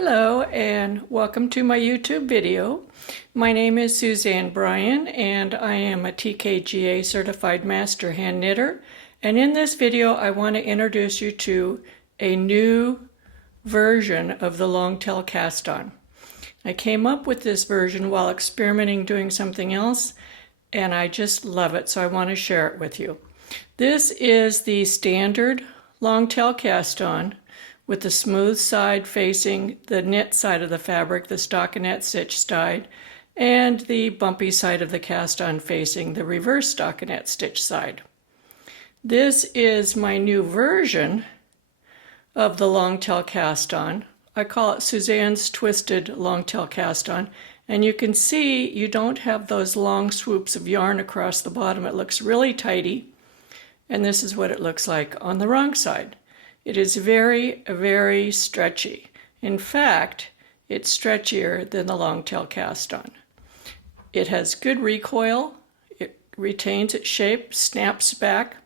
Hello and welcome to my YouTube video. My name is Suzanne Bryan and I am a TKGA certified master hand knitter, and in this video I want to introduce you to a new version of the long tail cast on. I came up with this version while experimenting doing something else and I just love it, so I want to share it with you. This is the standard long tail cast on with the smooth side facing the knit side of the fabric, the stockinette stitch side, and the bumpy side of the cast on facing the reverse stockinette stitch side. This is my new version of the long tail cast on. I call it Suzanne's Twisted Long Tail Cast On, and you can see you don't have those long swoops of yarn across the bottom. It looks really tidy, and this is what it looks like on the wrong side. It is very, very stretchy. In fact, it's stretchier than the long tail cast on. It has good recoil, it retains its shape, snaps back,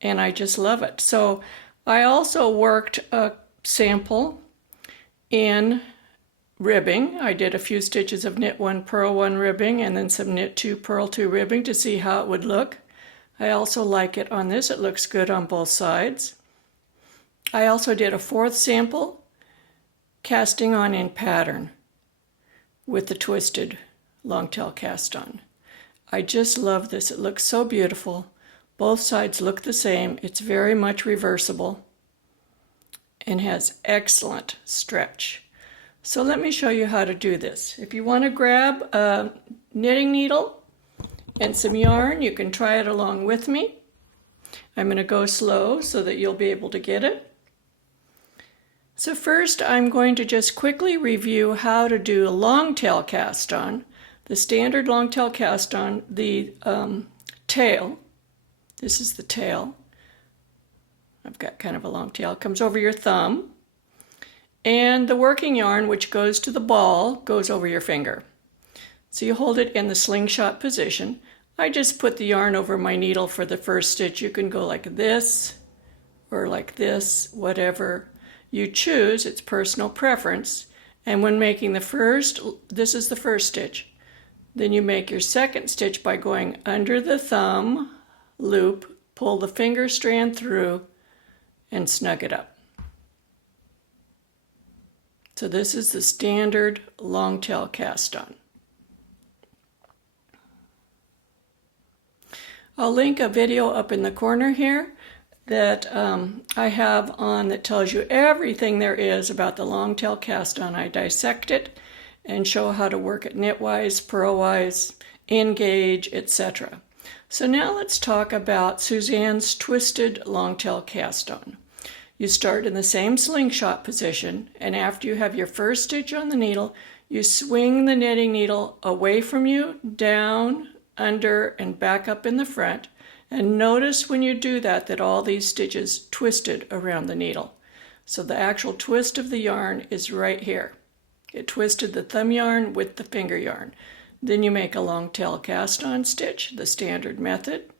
and I just love it. So I also worked a sample in ribbing. I did a few stitches of knit 1, purl 1 ribbing, and then some knit 2, purl 2 ribbing to see how it would look. I also like it on this. It looks good on both sides. I also did a 4th sample casting on in pattern with the twisted long tail cast on. I just love this. It looks so beautiful. Both sides look the same. It's very much reversible and has excellent stretch. So let me show you how to do this. If you want to grab a knitting needle and some yarn, you can try it along with me. I'm going to go slow so that you'll be able to get it. So first I'm going to just quickly review how to do a long tail cast on, the standard long tail cast on, the tail. This is the tail. I've got kind of a long tail. It comes over your thumb. And the working yarn, which goes to the ball, goes over your finger. So you hold it in the slingshot position. I just put the yarn over my needle for the first stitch. You can go like this or like this, whatever you choose. It's personal preference. And when making the first, this is the first stitch. Then you make your second stitch by going under the thumb loop, pull the finger strand through, and snug it up. So this is the standard long tail cast on. I'll link a video up in the corner here that I have on that tells you everything there is about the long tail cast on. I dissect it and show how to work it knitwise, purlwise, engage, etc. So now let's talk about Suzanne's Twisted Long Tail Cast On. You start in the same slingshot position, and after you have your first stitch on the needle, you swing the knitting needle away from you, down, under, and back up in the front. And notice when you do that that all these stitches twisted around the needle. So the actual twist of the yarn is right here. It twisted the thumb yarn with the finger yarn. Then you make a long tail cast on stitch, the standard method.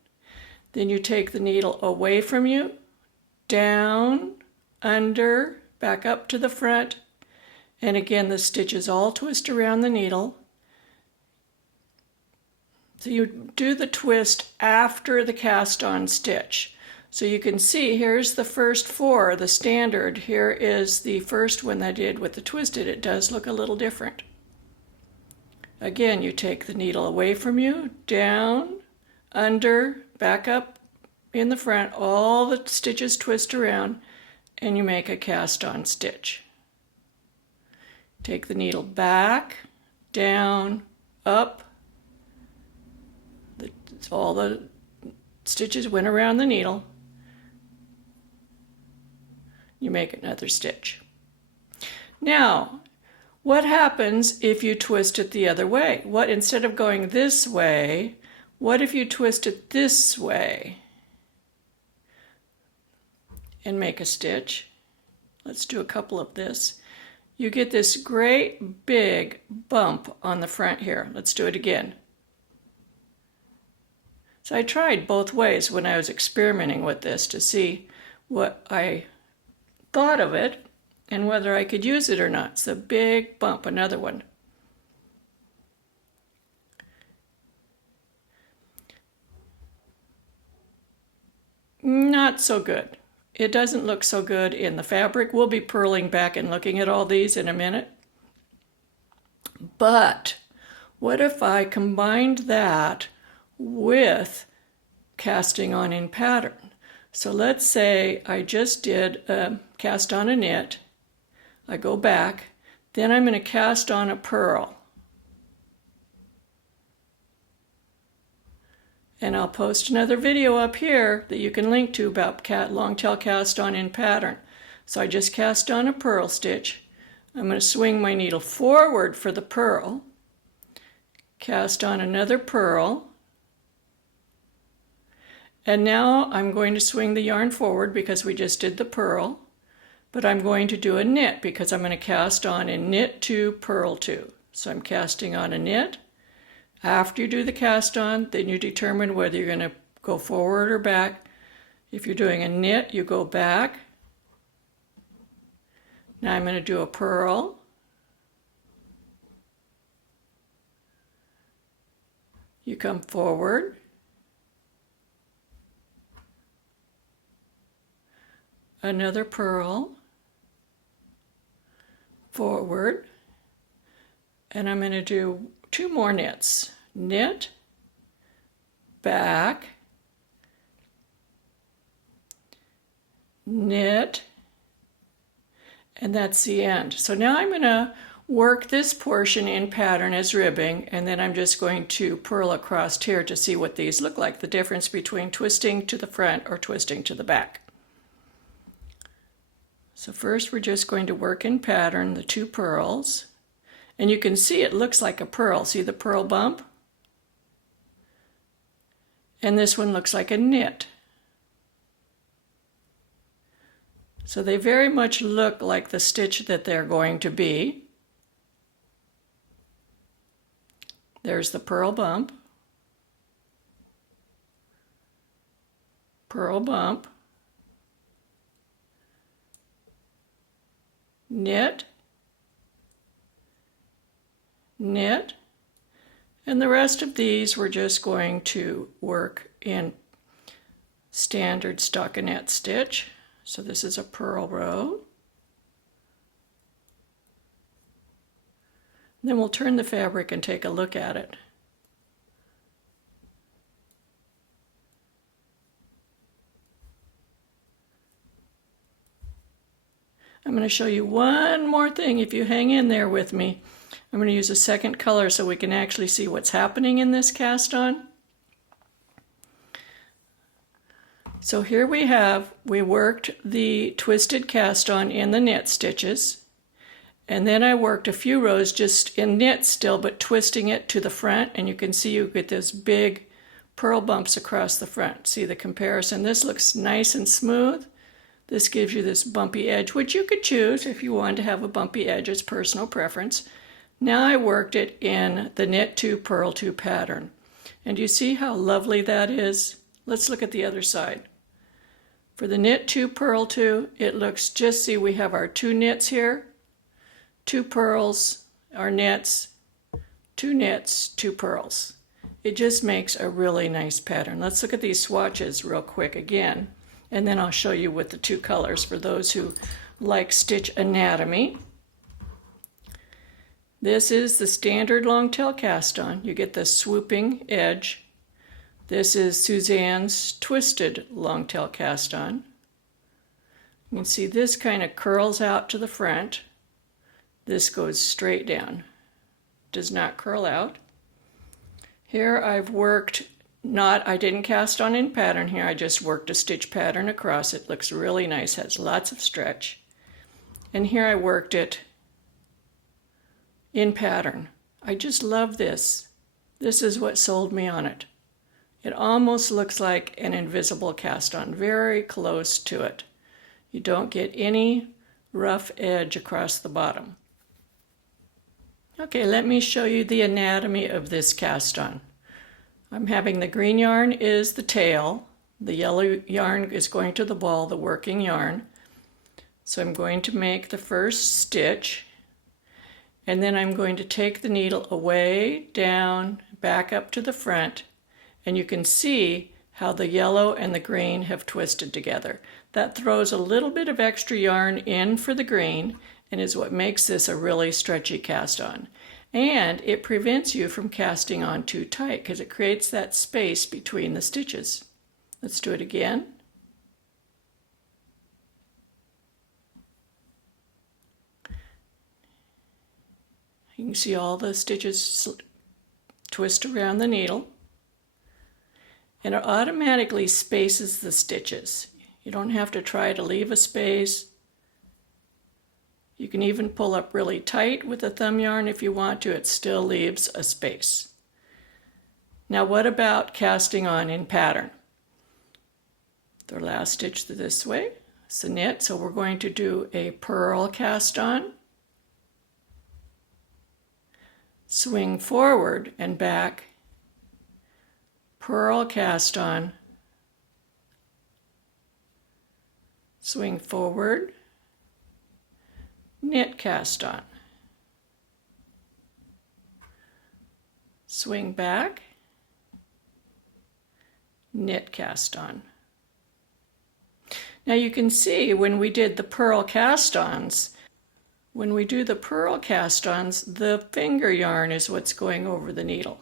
Then you take the needle away from you, down, under, back up to the front, and again the stitches all twist around the needle. So you do the twist after the cast on stitch. So you can see here's the first 4, the standard. Here is the first one I did with the twisted. It does look a little different. Again, you take the needle away from you, down, under, back up in the front, all the stitches twist around, and you make a cast on stitch. Take the needle back, down, up. All the stitches went around the needle. You make another stitch. Now, what happens if you twist it the other way? What, instead of going this way, what if you twist it this way and make a stitch? Let's do a couple of this. You get this great big bump on the front here. Let's do it again. So I tried both ways when I was experimenting with this to see what I thought of it, and whether I could use it or not. It's a big bump, another one. Not so good. It doesn't look so good in the fabric. We'll be purling back and looking at all these in a minute. But what if I combined that with casting on in pattern? So let's say I just did a cast on a knit. I go back, then I'm going to cast on a purl. And I'll post another video up here that you can link to about long tail cast on in pattern. So I just cast on a purl stitch. I'm going to swing my needle forward for the purl, cast on another purl, and now I'm going to swing the yarn forward because we just did the purl, but I'm going to do a knit because I'm going to cast on a knit 2, purl 2. So I'm casting on a knit. After you do the cast on, then you determine whether you're going to go forward or back. If you're doing a knit, you go back. Now I'm going to do a purl. You come forward. Another purl. Forward. And I'm going to do 2 more knits. Knit, back, knit, and that's the end. So now I'm going to work this portion in pattern as ribbing, and then I'm just going to purl across here to see what these look like, the difference between twisting to the front or twisting to the back. So first we're just going to work in pattern the 2 purls. And you can see it looks like a purl. See the purl bump? And this one looks like a knit. So they very much look like the stitch that they're going to be. There's the purl bump. Purl bump. Knit. Knit, and the rest of these we're just going to work in standard stockinette stitch. So this is a purl row. Then we'll turn the fabric and take a look at it. I'm going to show you one more thing if you hang in there with me. I'm going to use a second color so we can actually see what's happening in this cast on. So here we worked the twisted cast on in the knit stitches, and then I worked a few rows just in knit still, but twisting it to the front, and you can see you get those big purl bumps across the front. See the comparison? This looks nice and smooth. This gives you this bumpy edge, which you could choose if you wanted to have a bumpy edge. It's personal preference. Now I worked it in the knit 2, purl 2 pattern. And you see how lovely that is? Let's look at the other side. For the knit 2, purl 2, it looks just, see we have our 2 knits here, 2 purls, our knits, 2 knits, 2 purls. It just makes a really nice pattern. Let's look at these swatches real quick again, and then I'll show you with the 2 colors for those who like stitch anatomy. This is the standard long tail cast on. You get the swooping edge. This is Suzanne's twisted long tail cast on. You can see this kind of curls out to the front. This goes straight down. Does not curl out. Here I've worked I didn't cast on in pattern here. I just worked a stitch pattern across it. Looks really nice, has lots of stretch. And here I worked it in pattern. I just love this. This is what sold me on it. It almost looks like an invisible cast on, very close to it. You don't get any rough edge across the bottom. Okay, let me show you the anatomy of this cast on. I'm having the green yarn is the tail. The yellow yarn is going to the ball, the working yarn. So I'm going to make the first stitch, and then I'm going to take the needle away, down, back up to the front, and you can see how the yellow and the green have twisted together. That throws a little bit of extra yarn in for the green and is what makes this a really stretchy cast on. And it prevents you from casting on too tight because it creates that space between the stitches. Let's do it again. You can see all the stitches twist around the needle, and it automatically spaces the stitches. You don't have to try to leave a space. You can even pull up really tight with a thumb yarn if you want to. It still leaves a space. Now what about casting on in pattern? The last stitch this way, it's the knit, so we're going to do a purl cast on. Swing forward and back, purl cast on, swing forward, knit cast on, swing back, knit cast on. Now you can see when we did the purl cast-ons, when we do the purl cast-ons, the finger yarn is what's going over the needle.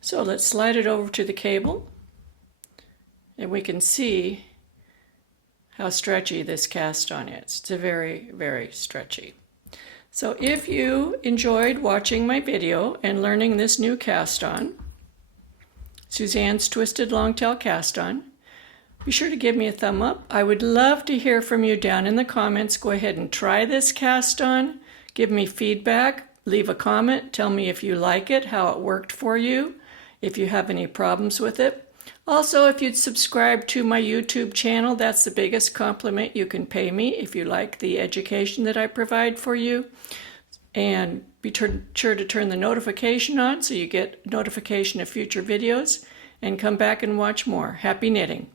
So let's slide it over to the cable, and we can see how stretchy this cast on is. It's very, very stretchy. So if you enjoyed watching my video and learning this new cast on, Suzanne's Twisted Longtail Cast On, be sure to give me a thumb up. I would love to hear from you down in the comments. Go ahead and try this cast on. Give me feedback. Leave a comment. Tell me if you like it, how it worked for you, if you have any problems with it. Also, if you'd subscribe to my YouTube channel, that's the biggest compliment you can pay me if you like the education that I provide for you. And be sure to turn the notification on so you get notification of future videos, and come back and watch more. Happy knitting!